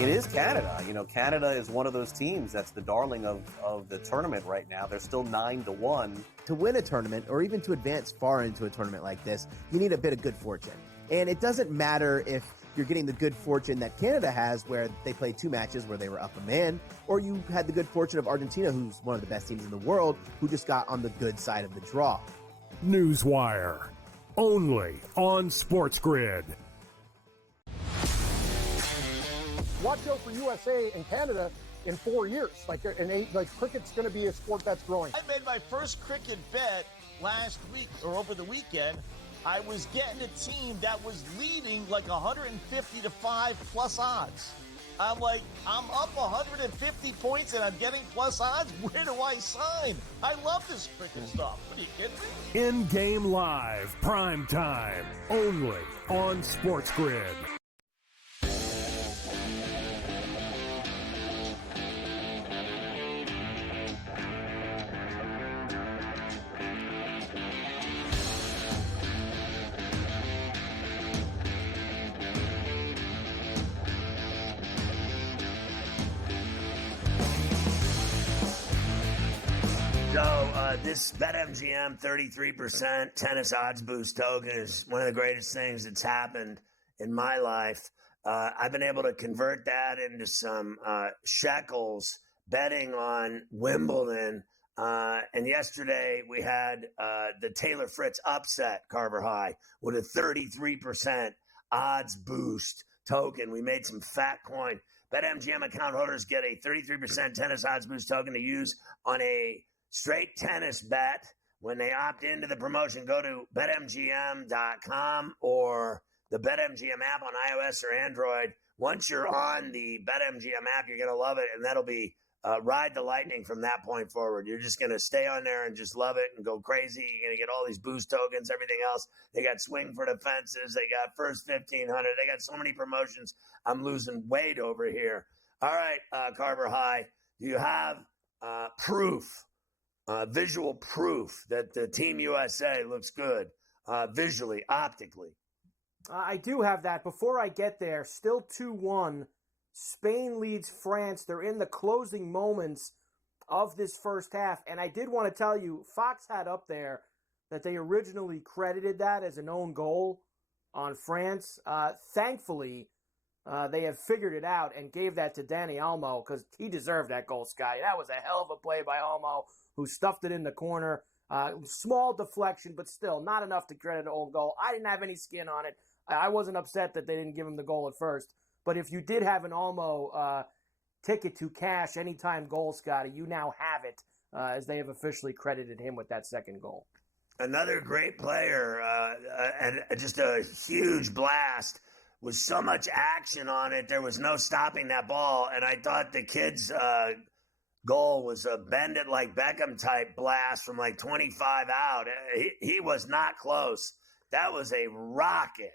It is Canada. Canada is one of those teams that's the darling of the tournament right now. They're still 9-1. To win a tournament, or even to advance far into a tournament like this, you need a bit of good fortune. And it doesn't matter if you're getting the good fortune that Canada has, where they played 2 matches where they were up a man, or you had the good fortune of Argentina, who's one of the best teams in the world, who just got on the good side of the draw. Newswire. Only on SportsGrid. Watch out for USA and Canada in 4 years. Cricket's going to be a sport that's growing. I made my first cricket bet last week or over the weekend. I was getting a team that was leading like 150 to 5 plus odds. I'm like, I'm up 150 points and I'm getting plus odds. Where do I sign? I love this cricket stuff. What are you kidding me? In-game live, prime time, only on SportsGrid. This BetMGM 33% tennis odds boost token is one of the greatest things that's happened in my life. I've been able to convert that into some shekels betting on Wimbledon. And yesterday we had the Taylor Fritz upset Carver High with a 33% odds boost token. We made some fat coin. BetMGM account holders get a 33% tennis odds boost token to use on a straight tennis bet. When they opt into the promotion, go to BetMGM.com or the BetMGM app on iOS or Android once you're on the BetMGM app, you're going to love it, and that'll be ride the lightning from that point forward. You're just going to stay on there and just love it and go crazy. You're going to get all these boost tokens, everything else. They got swing for the fences. They got first 1,500. They got so many promotions. I'm losing weight over here. All right, Carver High, do you have proof, visual proof that the Team USA looks good visually, optically? I do have that. Before I get there, still 2-1. Spain leads France. They're in the closing moments of this first half. And I did want to tell you, Fox had up there that they originally credited that as an own goal on France. Thankfully, they have figured it out and gave that to Danny Olmo because he deserved that goal, Scotty. That was a hell of a play by Olmo, who stuffed it in the corner. Small deflection, but still not enough to credit an own goal. I didn't have any skin on it. I wasn't upset that they didn't give him the goal at first. But if you did have an Olmo ticket to cash anytime goal, Scotty, you now have it, as they have officially credited him with that second goal. Another great player, and just a huge blast. Was so much action on it. There was no stopping that ball. And I thought the kid's goal was a bend it like Beckham type blast from like 25 out. He was not close. That was a rocket.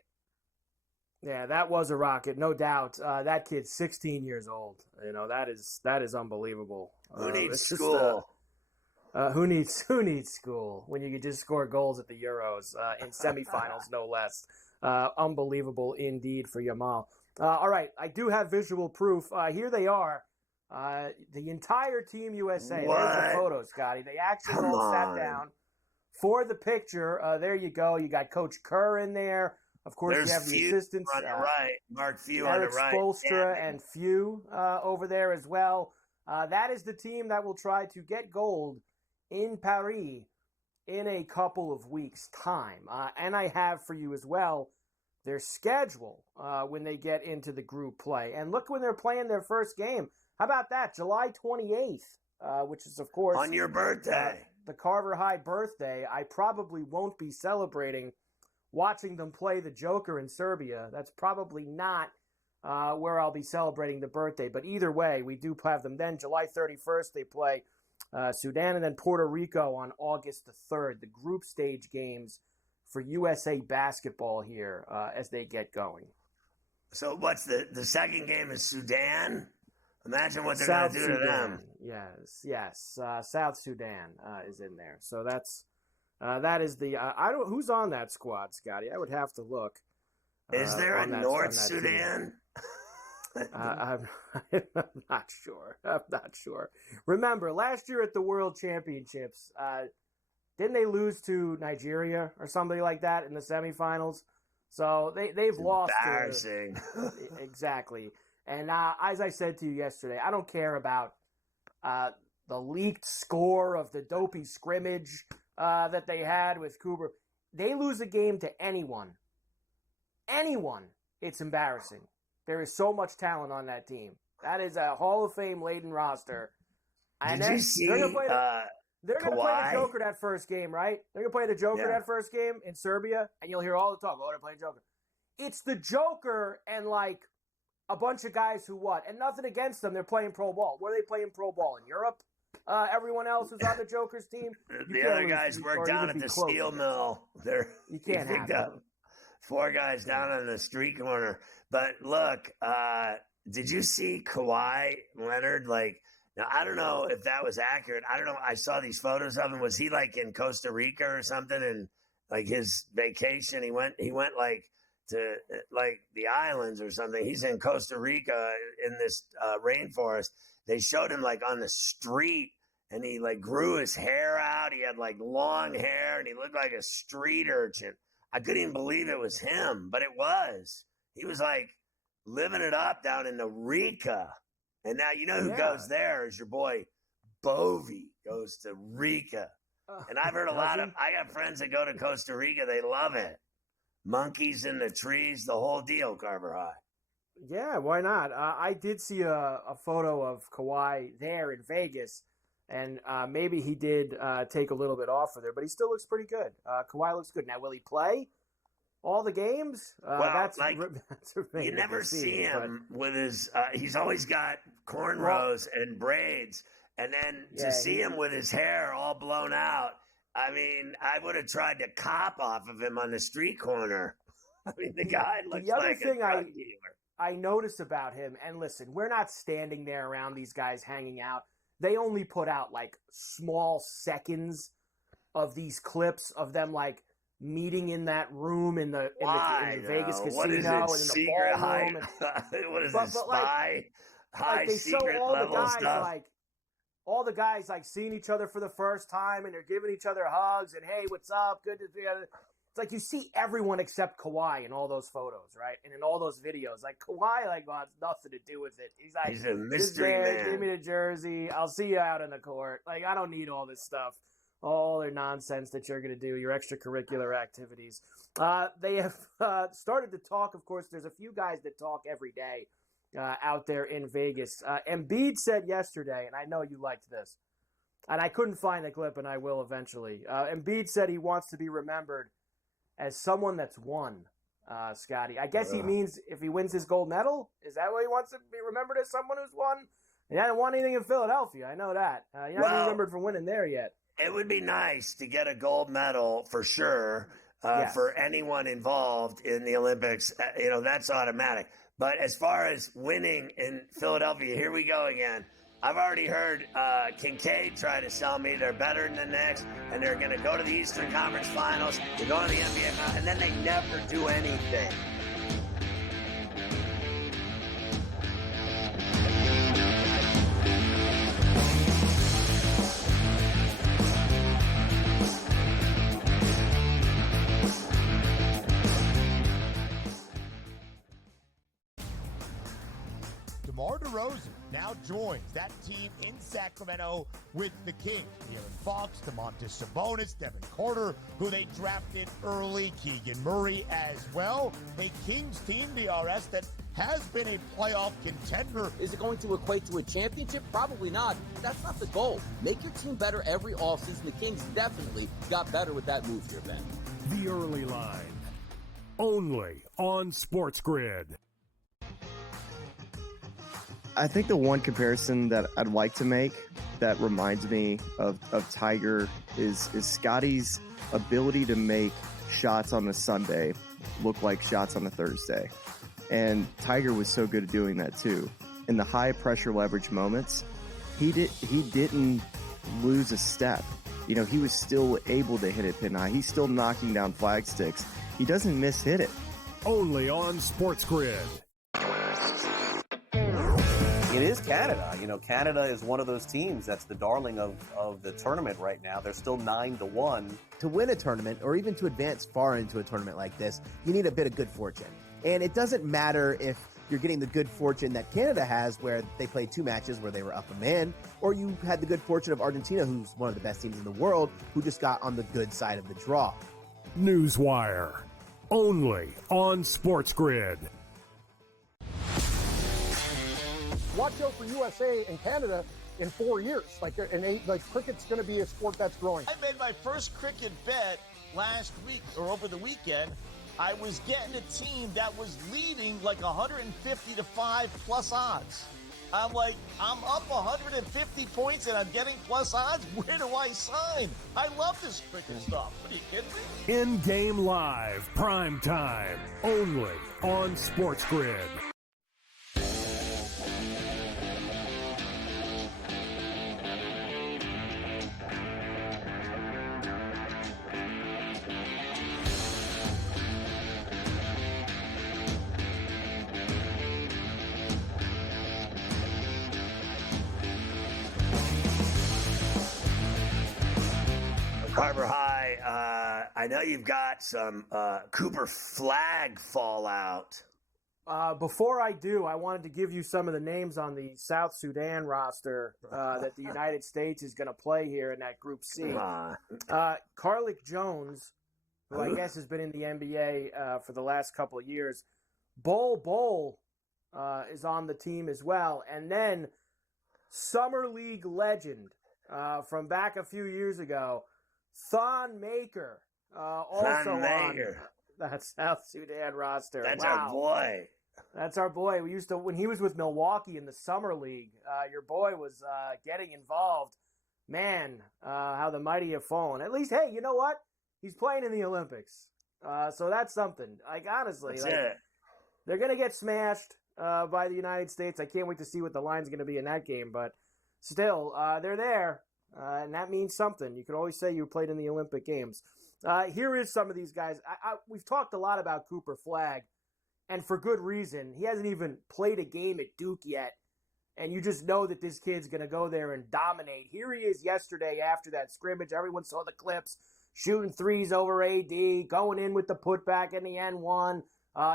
Yeah, that was a rocket, no doubt. That kid's 16 years old. You know, that is unbelievable. Who needs school? Who needs school when you can just score goals at the Euros in semifinals, no less. Unbelievable indeed for Yamal. All right, I do have visual proof. Here they are. The entire Team USA. What? There's the photos, Scotty. They actually all sat down for the picture. There you go. You got Coach Kerr in there. Of course, There's you have the Few assistants. on the right. Mark Few Eric on the right. Spoelstra and Few over there as well. That is the team that will try to get gold in Paris in a couple of weeks' time. And I have for you as well their schedule when they get into the group play. And look when they're playing their first game. How about that? July 28th, which is, of course, on your birthday. The Carver High birthday. I probably won't be celebrating watching them play the Joker in Serbia. That's probably not where I'll be celebrating the birthday. But either way, we do have them then. July 31st, they play Sudan and then Puerto Rico on August the 3rd. The group stage games for USA basketball here as they get going. So what's the second game is Sudan? Imagine what they're going to do to them. Yes. South Sudan is in there. So that is the who's on that squad, Scotty? I would have to look. Is there a North Sudan? I'm not sure. Remember, last year at the World Championships, didn't they lose to Nigeria or somebody like that in the semifinals? So they've lost. Embarrassing. Exactly. And as I said to you yesterday, I don't care about the leaked score of the dopey scrimmage that they had with Cooper. They lose a game to anyone, it's embarrassing. There is so much talent on that team. That is a Hall of Fame laden roster. And Did you see they're going to play the Joker that first game, right? They're going to play the Joker that first game in Serbia, and you'll hear all the talk, they're playing Joker. It's the Joker and, like, a bunch of guys who what? And nothing against them. They're playing pro ball. Where are they playing pro ball? In Europe? Everyone else who's on the Joker's team? The other guys work down at the steel mill. You can't have them. 4 guys down on the street corner. But look, did you see Kawhi Leonard? Like, now I don't know if that was accurate. I don't know. I saw these photos of him. Was he like in Costa Rica or something? And like his vacation, he went like to like the islands or something. He's in Costa Rica in this rainforest. They showed him like on the street, and he like grew his hair out. He had like long hair, and he looked like a street urchin. I couldn't even believe it was him, but it was. He was like living it up down in Rica. And now you know who goes there is your boy Bovey goes to Rica. And I've heard I got friends that go to Costa Rica. They love it. Monkeys in the trees, the whole deal, Carver High. Yeah, why not? I did see a photo of Kawhi there in Vegas, and maybe he did take a little bit off of there, but he still looks pretty good. Kawhi looks good. Now, will he play? all the games. That's you never see him with his. He's always got cornrows and braids, and then to see him with his hair all blown out. I mean, I would have tried to cop off of him on the street corner. I mean, the guy looks like a drug dealer. I noticed about him, and listen, we're not standing there around these guys hanging out. They only put out like small seconds of these clips of them like meeting in that room in the Vegas casino what is it, and in the secret ballroom. What is this, spy? High they show secret all the level guys stuff. all the guys like seeing each other for the first time, and they're giving each other hugs and hey, what's up? Good to be together. It's like you see everyone except Kawhi in all those photos, right? And in all those videos, like Kawhi, like wants nothing to do with it. He's like, he's a mystery man. Give me the jersey. I'll see you out on the court. Like I don't need all this stuff, all their nonsense that you're going to do, your extracurricular activities. They have started to talk. Of course, there's a few guys that talk every day out there in Vegas. Embiid said yesterday, and I know you liked this, and I couldn't find the clip, and I will eventually. Embiid said he wants to be remembered as someone that's won, Scotty. I guess he means if he wins his gold medal. Is that what he wants to be remembered as, someone who's won? He hasn't won anything in Philadelphia. I know that. You're not remembered for winning there yet. It would be nice to get a gold medal for sure for anyone involved in the Olympics. That's automatic. But as far as winning in Philadelphia, here we go again. I've already heard Kincaid try to sell me they're better than the Knicks, and they're going to go to the Eastern Conference Finals, they're going to the NBA Finals, and then they never do anything. DeMar DeRozan now joins that team in Sacramento with the Kings. De'Aaron Fox, Domantas Sabonis, Devin Carter, who they drafted early, Keegan Murray as well. A Kings team, DRS, that has been a playoff contender. Is it going to equate to a championship? Probably not. That's not the goal. Make your team better every offseason. The Kings definitely got better with that move here, Ben. The early line. Only on SportsGrid. I think the one comparison that I'd like to make that reminds me of Tiger is Scotty's ability to make shots on a Sunday look like shots on a Thursday. And Tiger was so good at doing that too. In the high pressure leverage moments, he didn't lose a step. He was still able to hit it pin high. He's still knocking down flag sticks. He doesn't miss-hit it. Only on SportsGrid. It is Canada. Canada is one of those teams that's the darling of the tournament right now. They're still 9-1. To win a tournament, or even to advance far into a tournament like this, you need a bit of good fortune. And it doesn't matter if you're getting the good fortune that Canada has, where they played 2 matches where they were up a man, or you had the good fortune of Argentina, who's one of the best teams in the world, who just got on the good side of the draw. Newswire. Only on SportsGrid. Watch out for USA and Canada in 4 years. Cricket's going to be a sport that's growing. I made my first cricket bet last week or over the weekend. I was getting a team that was leading like 150 to 5 plus odds. I'm like, I'm up 150 points and I'm getting plus odds. Where do I sign? I love this cricket stuff. What are you kidding me? In-game live, prime time, only on SportsGrid. Harbor High, I know you've got some Cooper Flagg fallout. Before I do, I wanted to give you some of the names on the South Sudan roster that the United States is going to play here in that Group C. Carlick Jones, who I guess has been in the NBA for the last couple of years. Bol is on the team as well. And then Summer League legend from back a few years ago, Thon Maker, also That South Sudan roster. That's wow. our boy. That's our boy. We used to, when he was with Milwaukee in the summer league, your boy was getting involved. Man, how the mighty have fallen. At least, hey, you know what? He's playing in the Olympics. So that's something. Like, honestly, That's like, it. they're going to get smashed by the United States. I can't wait to see what the line's going to be in that game. But still, they're there, and that means something. You could always say you played in the Olympic Games. Here is some of these guys. We've talked a lot about Cooper Flagg, and for good reason. He hasn't even played a game at Duke yet, and you just know that this kid's going to go there and dominate. Here he is yesterday after that scrimmage. Everyone saw the clips, shooting threes over AD, going in with the putback in the N1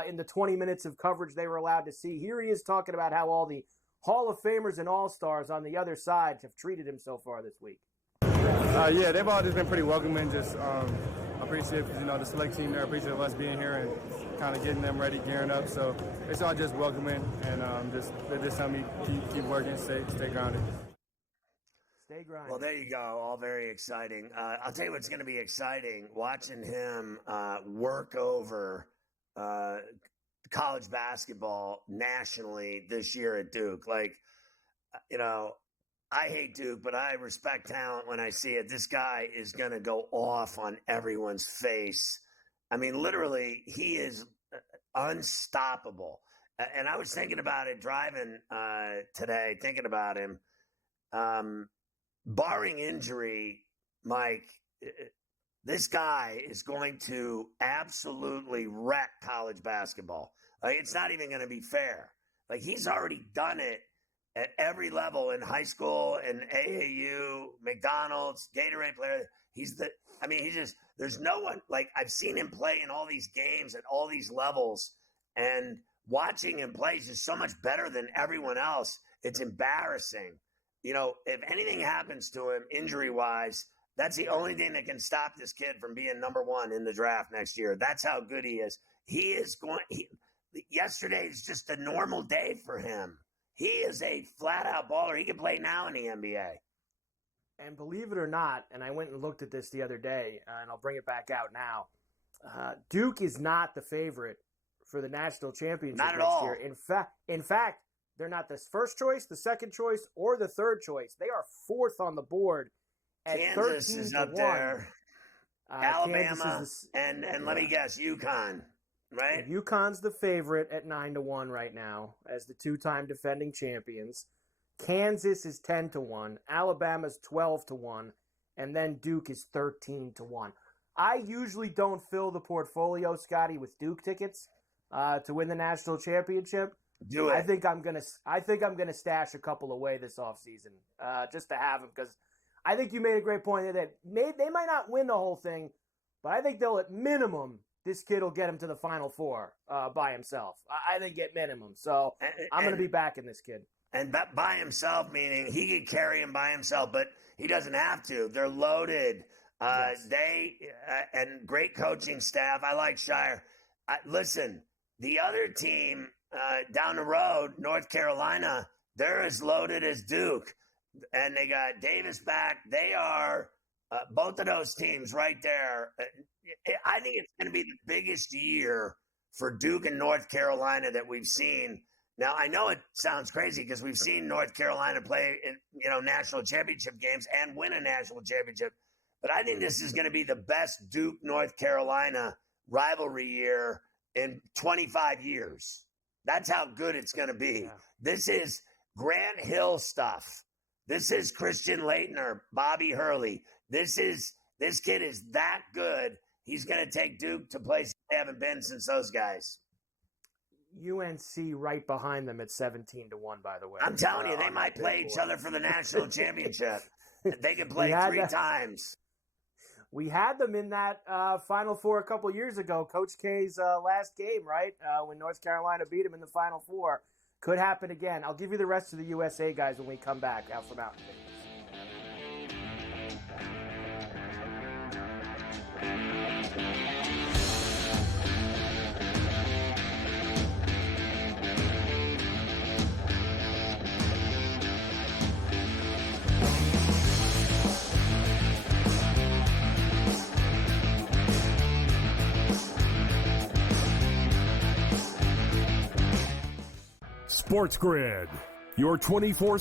in the 20 minutes of coverage they were allowed to see. Here he is talking about how all the Hall of Famers and All-Stars on the other side have treated him so far this week. Yeah, they've all just been pretty welcoming. Just appreciative, the select team there, appreciative of us being here and kind of getting them ready, gearing up. So it's all just welcoming, and they're just telling me keep working, stay grounded. Stay grinding. Well, there you go. All very exciting. I'll tell you what's going to be exciting, watching him work over college basketball nationally this year at Duke. Like, I hate Duke, but I respect talent when I see it. This guy is going to go off on everyone's face. I mean, literally, he is unstoppable. And I was thinking about it driving today, thinking about him. Barring injury, Mike, this guy is going to absolutely wreck college basketball. Like, it's not even going to be fair. Like, he's already done it at every level in high school and AAU, McDonald's, Gatorade player. There's no one, like, I've seen him play in all these games at all these levels, and watching him play is just so much better than everyone else. It's embarrassing. If anything happens to him injury-wise, that's the only thing that can stop this kid from being number one in the draft next year. That's how good he is. Yesterday is just a normal day for him. He is a flat-out baller. He can play now in the NBA. And believe it or not, and I went and looked at this the other day, and I'll bring it back out now, Duke is not the favorite for the national championship not at next all. year. In fact, they're not the first choice, the second choice, or the third choice. They are fourth on the board at Kansas 13 is to up 1. there. Alabama, and let me guess, UConn, right? UConn's the favorite at 9 to 1 right now as the two-time defending champions. Kansas is 10 to 1. Alabama's 12 to 1. And then Duke is 13 to 1. I usually don't fill the portfolio, Scotty, with Duke tickets to win the national championship. Do it. I think I'm gonna stash a couple away this offseason just to have them, because I think you made a great point that they might not win the whole thing, but I think they'll, at minimum, this kid will get him to the Final Four by himself. I think at minimum. So I'm going to be backing this kid. And by himself, meaning he could carry him by himself, but he doesn't have to. They're loaded. Yes. And great coaching staff. I like Shire. Listen, the other team down the road, North Carolina, they're as loaded as Duke. And they got Davis back. They are both of those teams right there. I think it's going to be the biggest year for Duke and North Carolina that we've seen. Now, I know it sounds crazy because we've seen North Carolina play in, national championship games and win a national championship. But I think this is going to be the best Duke-North Carolina rivalry year in 25 years. That's how good it's going to be. Yeah. This is Grant Hill stuff. This is Christian Laettner, Bobby Hurley. This kid is that good. He's going to take Duke to places they haven't been since those guys. UNC right behind them at 17 to 1, by the way. I'm telling you, they might play each other for the national championship. They can play three times. We had them in that Final Four a couple years ago, Coach K's last game, right? When North Carolina beat him in the Final Four. Could happen again. I'll give you the rest of the USA guys when we come back out from Mountain View. SportsGrid, your 24